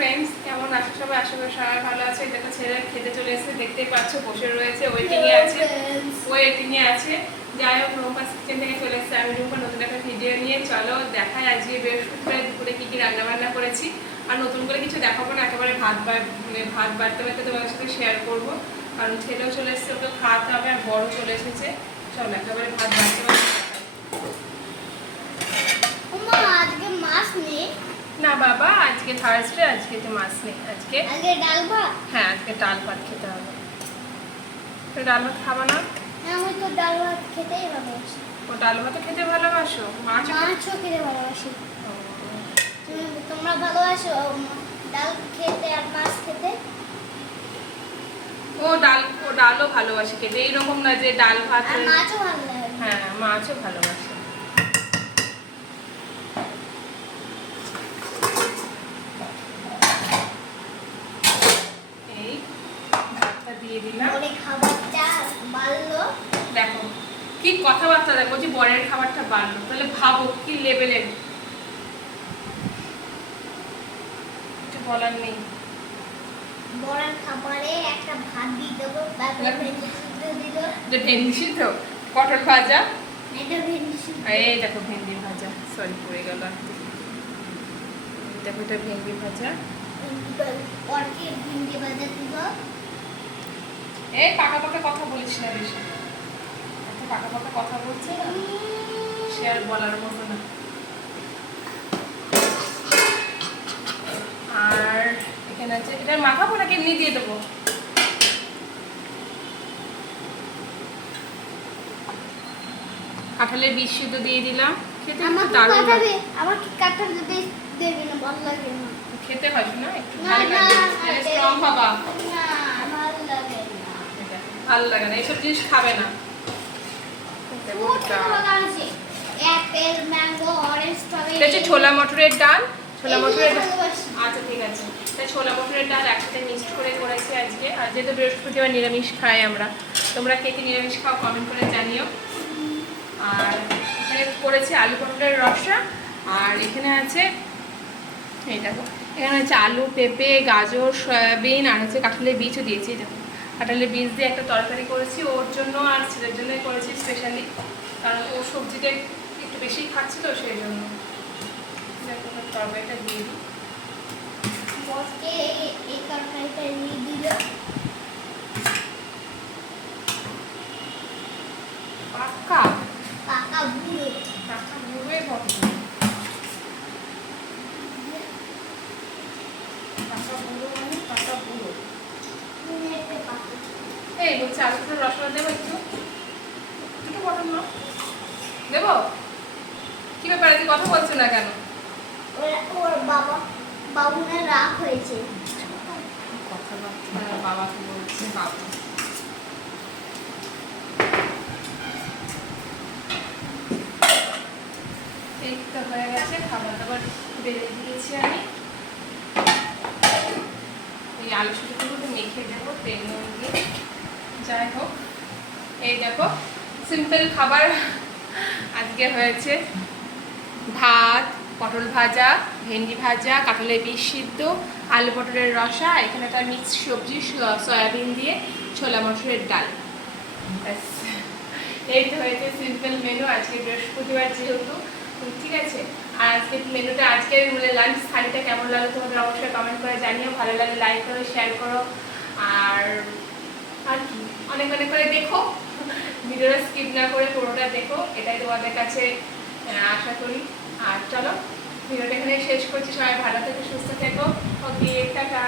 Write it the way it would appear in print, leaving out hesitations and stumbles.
Friends, কেমন আছো সবাই? আশা করি সবাই ভালো আছে। দেখো ছেলে খেতে চলে এসেছে, দেখতেই পাচ্ছ বসে রয়েছে, ওয়েটিং এ আছে। যাই হোক, রুম্পাস কিচেন থেকে চলে এসেছে। আমি রুম্পা নতুন একটা ভিডিও নিয়ে, চলো দেখাই আজকে বৃহস্পতিবার দুপুরে কি কি রান্না বান্না করেছি। আর নতুন করে কিছু দেখাবো না, একেবারে ভাত বাড়তে বাড়তে তোমাদের সাথে শেয়ার করবো। কারণ ছেলেও চলে এসেছে, ওকে খাওয়াতে হবে, আর বড় চলে এসেছে। চলো একেবারে ভাত বাড়তে বাড়তে। না বাবা, আজকে থার্সডে, আজকে তো মাছ নেই। আজকে ডাল ভাত। হ্যাঁ, আজকে ডাল ভাত খেতে হবে। তো ডাল ভাত খাবা না? আমি তো ডাল ভাত খেতেই ভালোবাসি। ও ডাল ভাত খেতে ভালোবাসো? মাছও খেতে ভালোবাসি। তোমরা ভালোবাসো ডাল খেতে আর মাছ খেতে? ও ডালও ভালোবাসে খেতে, এইরকম না যে ডাল ভাত। আর মাছও ভালো লাগে। হ্যাঁ, মাছও ভালোবাসে। এই ভাতটা দিয়ে দিলাম। খাবারটা বাড়লো। দেখো কি কথাবার্তা, দেখো যে বরের খাবারটা বাড়লো, তাহলে ভাবো কি লেভেলে। কিছু বলার নেই। বরের খাবারে একটা ভাত দিয়ে দেবো, তারপরে ভেন্ডি সিদ্ধ দিল। যে ভেন্ডি সিদ্ধ, পটল ভাজা, এটা ভেন্ডি সিদ্ধ। এই দেখো ভেন্ডি ভাজা, সরি পড়ে গেল। দেখো এটা ভেন্ডি ভাজা। পরকে ভেন্ডি ভাজা দিল। এই পাকা পাকা কথা বলিস না বেশি, এত পাকা পাকা কথা বলছে না, সে আর বলার মতো না। আর এখানে আছে, এটার মাখাবো নাকি এমনি দিয়ে দেবো? কাঁঠালের বীজ সিদ্ধ দিয়ে দিলাম। খেতে দারুণ লাগে। আমাকে কাঁঠালের বীজ দেবে না, ভালো লাগে না। খেতে হয় না, একটু ভালো লাগে, স্ট্রং হবা। না, ভালো লাগে না। ভালো লাগে না, এইসব জিনিস খাবে না। Apple, mango, orange, strawberry. এটা ছোলা মটরের ডাল। ছোলা মটরের ডাল, ভালোবাসি। আচ্ছা ঠিক আছে। তাই ছোলা মটরের ডাল একসাথে মিক্সড করে করেছি আজকে। আর যেহেতু বৃহস্পতিবার নিরামিষ খাই আমরা, তোমরা কে কে নিরামিষ খাও কমেন্ট করে জানিও। আর এখানে করেছি আলু পটলের রসা। আর এখানে আছে এই দেখো, এখানে হচ্ছে আলু, পেঁপে, গাজর, সয়াবিন, আর হচ্ছে কাঁঠালের বীজও দিয়েছি। দেখো কাঁঠালের বীজ দিয়ে একটা তরকারি করেছি ওর জন্য, আর ছেলের জন্যই করেছি স্পেশালি, কারণ ও সবজিটা একটু বেশি খাচ্ছে তো সেই জন্য। তরকারিটা দিয়ে দিই। বসকে এই তরকারিটা নিয়ে দিল। পাক্কা কাকা বুড়ো। কাকা বুড়োই বটে। কাকা বুড়ো মানে কাকা বুড়ো। এই বলছে আলু করে রসগোল্লা দেবো একটু, দুটো বটল না দেবো? কি ব্যাপার, আজকে কথা বলছো না কেন? ওর বাবুরা রাগ হয়েছে। কথাবার্তা বাবাকে বলছে বাবু। এই তো হয়ে গেছে, খাবার দাবার বেড়ে দিয়েছি আমি। এই আলু সুটোগুলো মেখে দেবো তেল নুন দিয়ে। যাই হোক, এই দেখো সিম্পল খাবার আজকে হয়েছে। ভাত, পটল ভাজা, ভেন্ডি ভাজা, কাঁঠালের বীজ সিদ্ধ, আলু পটলের রসা, এখানে একটা মিক্স সবজি সয়াবিন দিয়ে, ছোলা মটরের ডাল। ব্যাস, এই তো হয়েছে সিম্পল মেনু আজকে বৃহস্পতিবার যেহেতু। ঠিক আছে, আর আজকে মেনুটা, আজকের লাঞ্চ থালিটা কেমন লাগলো তোমাদের অবশ্যই কমেন্ট করে জানিও। ভালো লাগলে লাইক করো, শেয়ার করো, আর কি অনেক অনেক করে দেখো, ভিডিওটা স্কিপ না করে পুরোটা দেখো, এটাই তোমাদের কাছে আশা করি। আর চলো ভিডিওটা এখানে শেষ করছি। সবাই ভালো থেকো, সুস্থ থেকো। ওকে, টাটা।